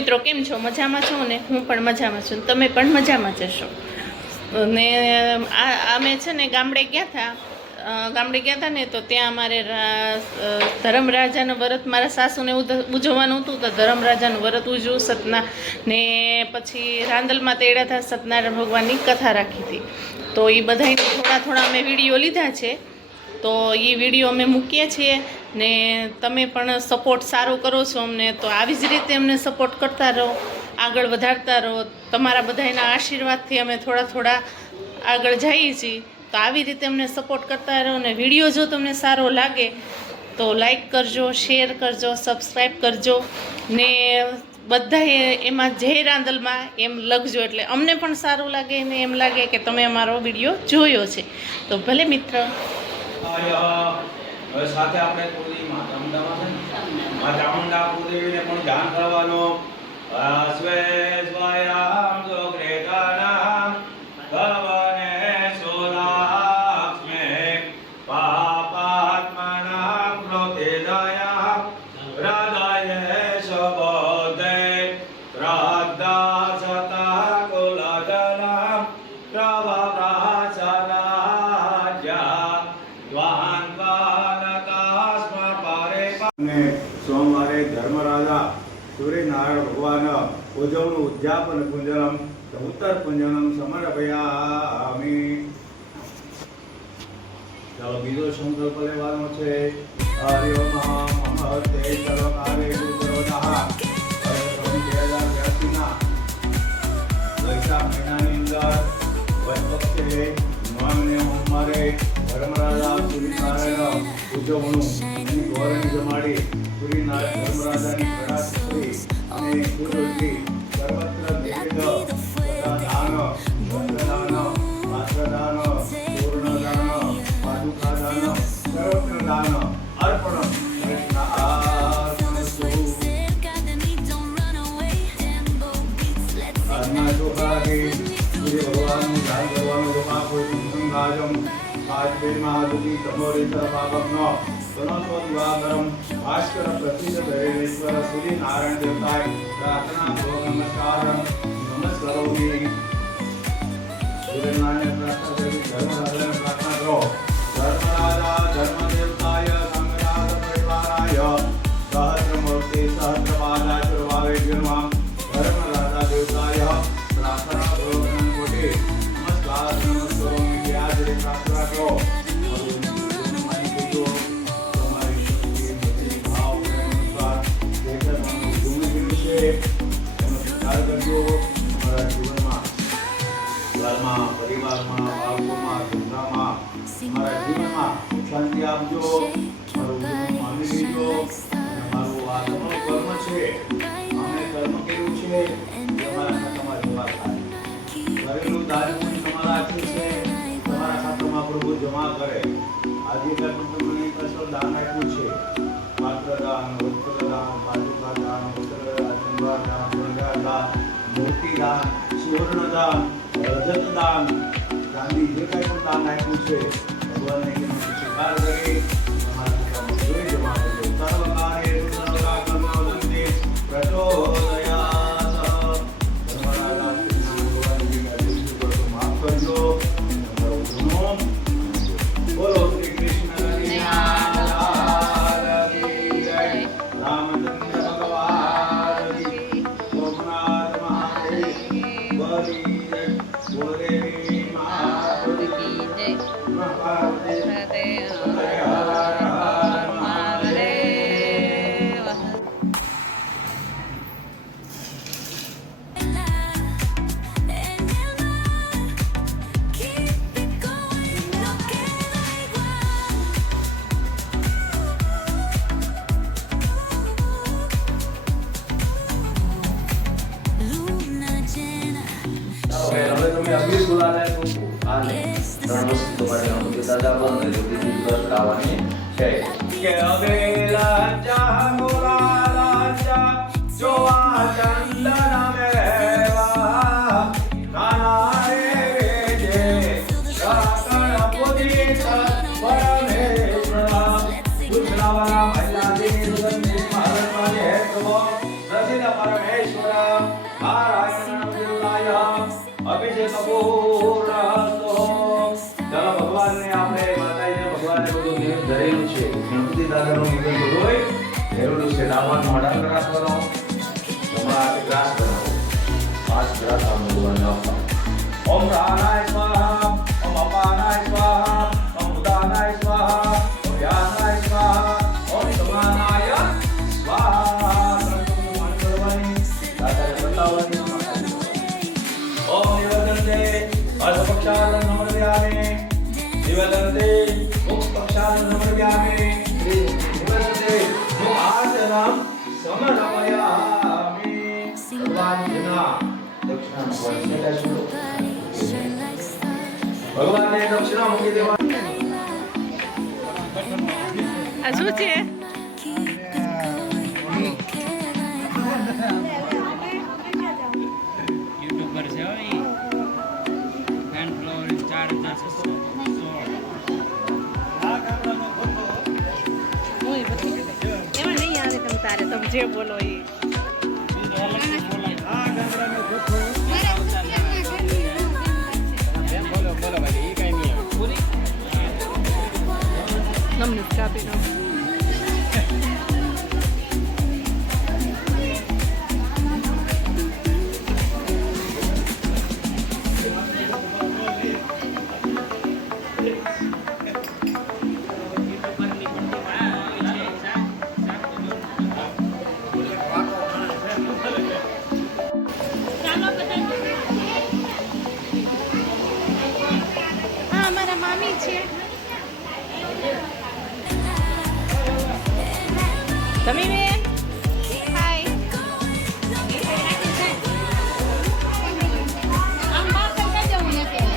મિત્રો કેમ છો? મજામાં છો ને? હું પણ મજામાં છું, તમે પણ મજામાં જ હશો ને. અમે છે ને ગામડે ગયા હતા ને, તો ત્યાં અમારે ધર્મરાજાનું વ્રત, મારા સાસુને ઉજવવાનું હતું, તો ધર્મરાજાનું વ્રત ઉજવું સતના ને. પછી રાંદલમાં તેડા હતા, સત્યનારાયણ ભગવાનની કથા રાખી હતી. તો એ બધાને થોડા અમે વિડીયો લીધા છે, તો એ વિડીયો અમે મૂકીએ છીએ ને. તમે પણ સપોર્ટ સારો કરો છો અમને, તો આવી જ રીતે અમને સપોર્ટ કરતા રહો, આગળ વધારતા રહો. તમારા બધાના આશીર્વાદથી અમે થોડા આગળ જઈએ છીએ, તો આવી રીતે અમને સપોર્ટ કરતા રહો. ને વિડીયો જો તમને સારો લાગે તો લાઈક કરજો, શેર કરજો, સબસ્ક્રાઈબ કરજો ને. બધાએ એમાં જય રાંદલમાં એમ લખજો, એટલે અમને પણ સારું લાગે ને એમ લાગે કે તમે અમારો વિડીયો જોયો છે. તો ભલે મિત્ર. સાથે આપણે કુળદેવી મા ચામુંડા કુળદેવીને પણ ધ્યાન કરવાનો. સ્વેસ્વાયામ સુગ્રેતાનામ ભવને સોલાક્ષ્મે પાપાત્મનામ કૃતેદયા હૃદયે શબોધે શ્રદ્ધા સતા કુલજનામ સોમવારે ધર્મરાજા સૂર્યનારાયણ ભગવાન ઉજવણું ઉદ્યાપન પુંજનમ ઉત્તર પુંજનમ સમર્પયામિ. ચાલો બીજો સંકલ્પ લેવાનો છે. હરિ ઓમ મહતે સર્વકારે ગુરુપ્રવદઃ. 2082 ના વૈશાખ મહિનાની અંદર વૈપક્ષે નોમને અમારે ધર્મરાજા સૂર્યનારાયણ ઉજવણું એની ગૌરવની જમાડી સૂર્યનારાયણ ધર્મરાજાની પ્રકાશી અને કુદરતી સર્વત્ર નિવેદ દાન, વસ્ત્રદાન, પાત્રદાન, પૂર્ણદાન, પાદુકા દાન, સર્વત્ર દાન અર્પણ આજના ચોખાથી સૂર્ય ભગવાનનું ધ્યાન કરવાનું લોકાપુરુષ ગંગાજમ આજમાં તમોરી સર્વાગમનો સનસો દિવાકરમ ભાસ્કર પ્રસિદ્ધ ધરેશ્વર સૂર્ય નારાયણ દેવતાય પ્રાર્થના પૂર્વક નમસ્કારોમી. સૂર્યનારાયણ પ્રાર્થના કરી ધર્મરાજાને પ્રાર્થના કરો. ધર્મરાજા ધર્મદેવતાય સંગરાજ પરિવારાય સહસ્રમૂર્તિ સહસ્રપાદાય સર્વાવે જન્મા ધર્મરાજા દેવતાય પ્રાર્થના પૂર્વક કોટી નમસ્કાર નમસ્કારોમી. આજે પ્રાર્થના કરો. પરિવારમાં, બાળકોમાં, ધંધામાં, મારા જીવનમાં શાંતિ આપજો. મારું જીવન માની લીજો. મારું આ તમારું કર્મ છે, અમે કર્મ કર્યું છે, તમારા ખાતામાં જમા થાય. કરેલું દાન તમારા હાથે છે, તમારા ખાતામાં પ્રભુ જમા કરે. આજે પણ તમને કશો દાન આપ્યું છે. પાત્રદાન, વસ્ત્રદાન, પાદુકા દાન, વસ્ત્રદાન, દાન, મૂર્તિદાન, સુવર્ણદાન, રજતદાન, ગાંધી જે કંઈ પણ દાન આપ્યું છે, ભગવાનને સ્વીકાર કરી તમારા જોઈ જમા કરજો. સર્વકાર્ય સર્વકાર્યમાં પ્રચોદયાત. તમારા માફ કરજો. તમારો ગુનો બોલો શ્રી કૃષ્ણ રામચંદ્ર ભગવાન સોમનાથ મહાદેવ બોલદેવી મહાદેવ અભી બોલાને તો આને ત્રણ વસ્તુ માટે હું દાદા બોલને તો બીજી વસ્તુ આવવાની છે કે અબેલા ચા બોલા ચા જોવા ચંદન મેવા નાના રે જે સાકર પોધી પરમેશ્વર ગુજરાવાલા મહિલા દેવ સંદેશ ભારત માં હે તો રસિક ગોવિંદ પરમેશ્વર નારાયણ દેવરાય અભિષેક પૂર્ણસ્તો. ચાલો ભગવાનને આપણે માતાજીને ભગવાનને બધું નિવેદન ધરેલું છે. ગણપતિ દાદાનું નિવેદન બધું ધરેલું છે. નામનો અડાંગ રાખવાનો. તમારા હાથે ગ્રાસ બનાવો. 5 ગ્રાસ આ ભગવાનને આપો. ઓમ પ્રાણાય સ્વાહા, ઓમ અપાનાય સ્વાહા, ઓમ ઉદાનાય સ્વાહા, ઓમ વ્યાનાય સ્વાહા, ઓમ સમાનાય સ્વાહા. દાદાને બતાવવાની. ઓમ નિવેદન દે અર્ધપક્ષાલ નમર્યામે, નિવેદન દે મુખપક્ષાલ નમર્યામે, નિવેદન દે મુખાર્ચનમ સમર્પયામિ. ભગવાનના દક્ષિણા ભગવાનને દક્ષિણા મૂકી દેવા. આ શું છે? યુટ્યુબર છે હો ઈ. Fan floor 4616. એમાં નહીં આવે તમે તારે તમે જે બોલો એ. તમને કાપી દો. હા અમારા મામી છે. તમે બેન હાય.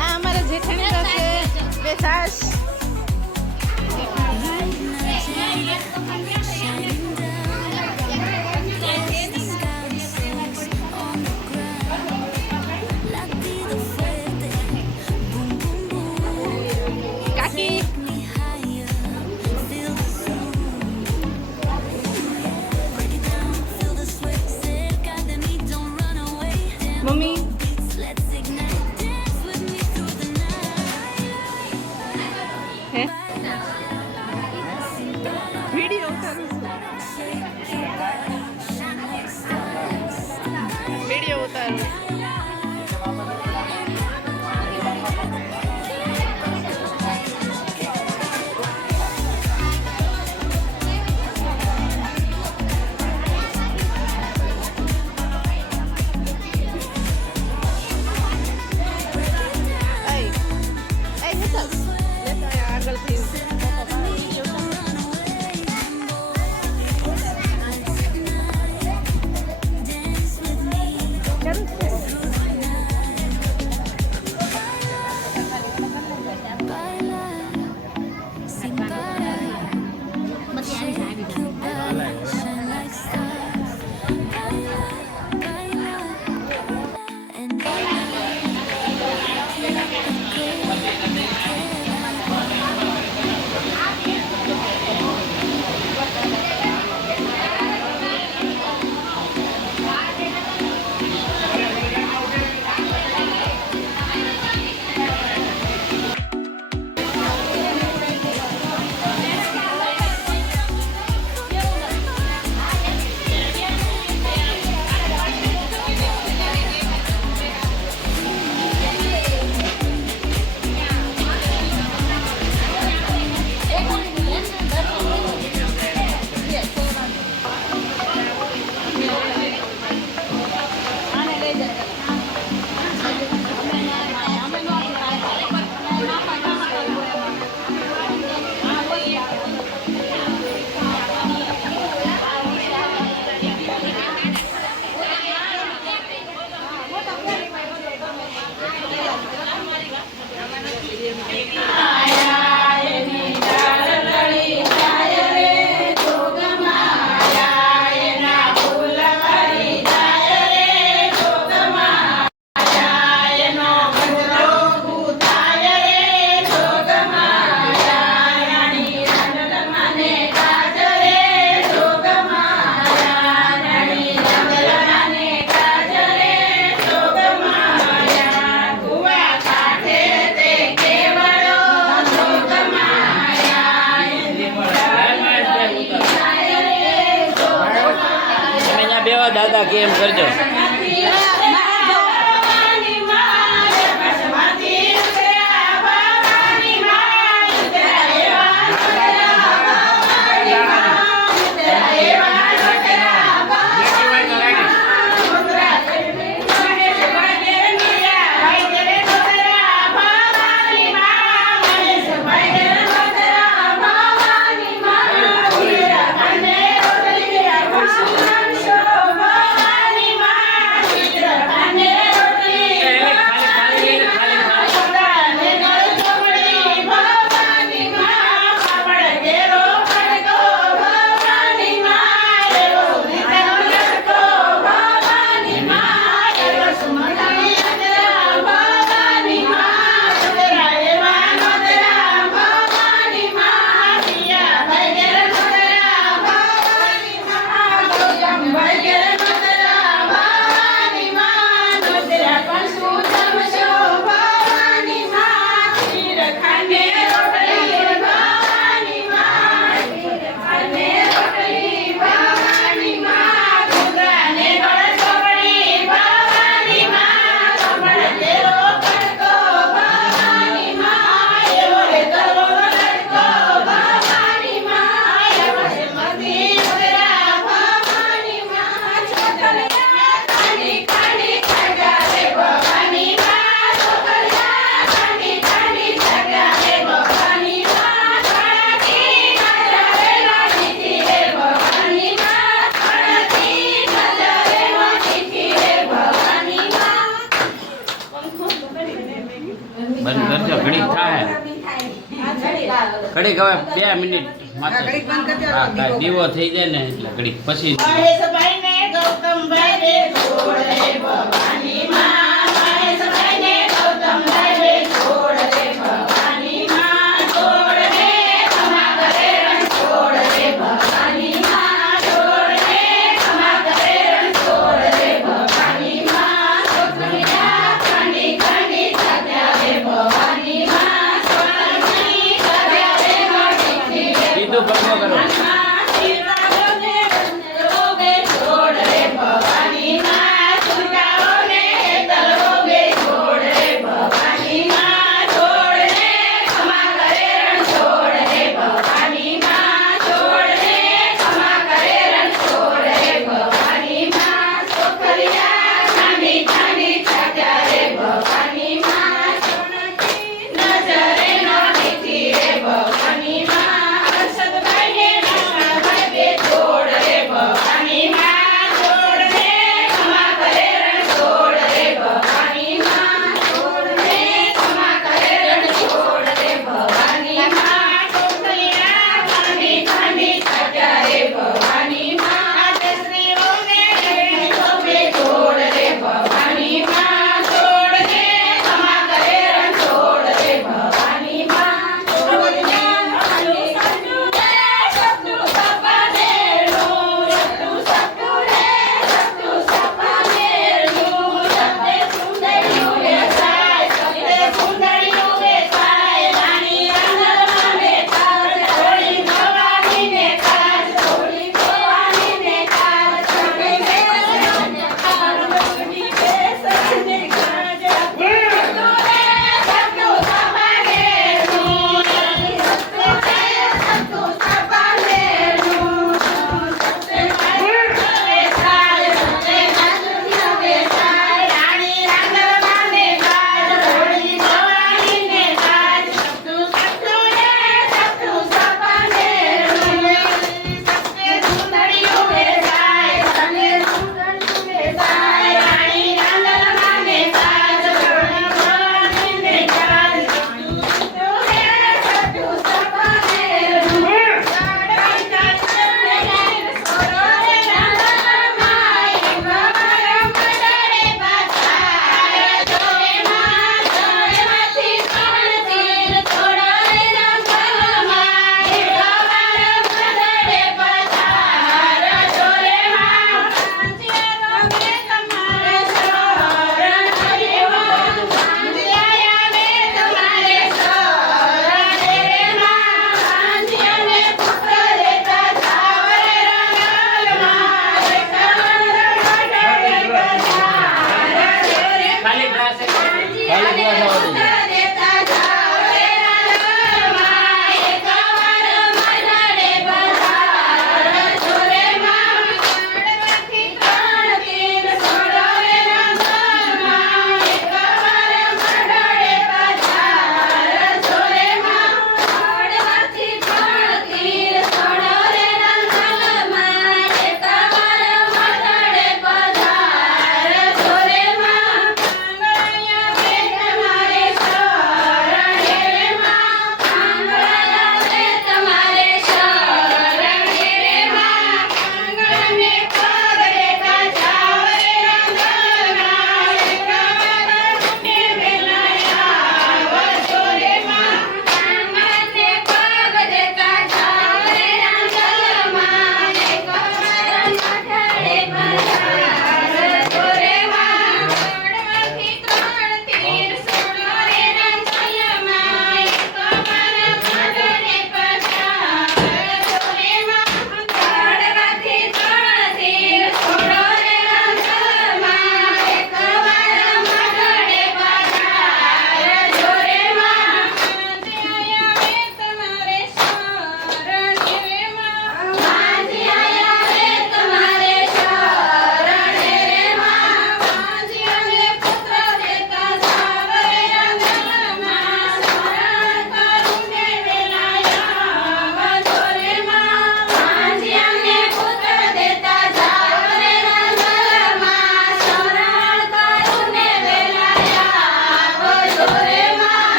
આ અમારા જેઠાણી પાસે બે સાસ. કાકી મમ્મી હે વિડિયો ઉતારું છું. વિડિયો ઉતારું. આગળથી ત્યાં બેવા દાદા કેમ કરજો. બંધ કરજો, ઘડીક થાય. ઘડીક હવે 2 મિનિટ માત્ર. હા, કાંઈ દીવો થઈ જાય ને એટલે ઘડીક પછી. મહેશભાઈને ગૌતમભાઈ રે છોડ રે ભવાની માં, મહેશભાઈને ગૌતમભાઈ રે છોડ રે ભવાની માં, છોડ રે ખમા કરે રણ છોડ રે ભવાની માં, છોડ રે ખમા કરે રણ છોડ રે ભવાની માં, છોકરીયા ખાંડી ખાંડી થયા રે ભવાની માં, છોકરી કર્યા રે મોટી કીધું બંધ કરો. માં શિરાગને રોગે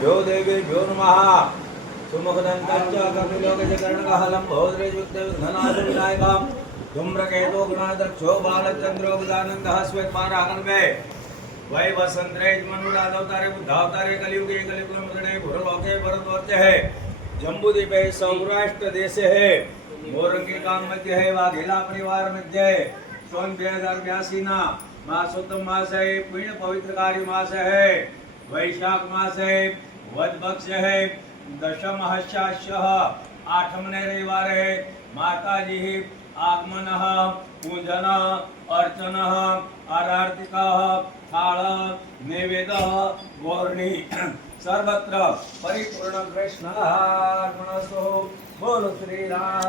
सर्वेभ्यो देवेभ्यो नमः सुमुखदन्तश्च कपिलोकचकर्णकः लम्बोदरेजुक्तविघ्ननाशविनायकः धूम्रकेतो गुणादक्षो बालचन्द्रो बुधानन्दः श्वेतपारागन्वे वै वसंतरेज मनुराधवतारे बुद्धावतारे कलियुगे कलियुगमुद्रणे भूलोके भरतवर्ष है जम्बूद्वीपे सौराष्ट्र देश है मोरंगी काम मध्य है वाघेला परिवार मध्य है सोन 2082 ना मासोत्तम मास है पुण्य पवित्रकारी मास है वैशाख मास है वद पक्ष है दशम हस्याश्य आठमने रविवार है माताजी आगमन पूजन अर्चन आरार्तिक थाल नैवेद्य गौरणी सर्वत्र परिपूर्ण कृष्णार्पणस्तु बोलो श्री राम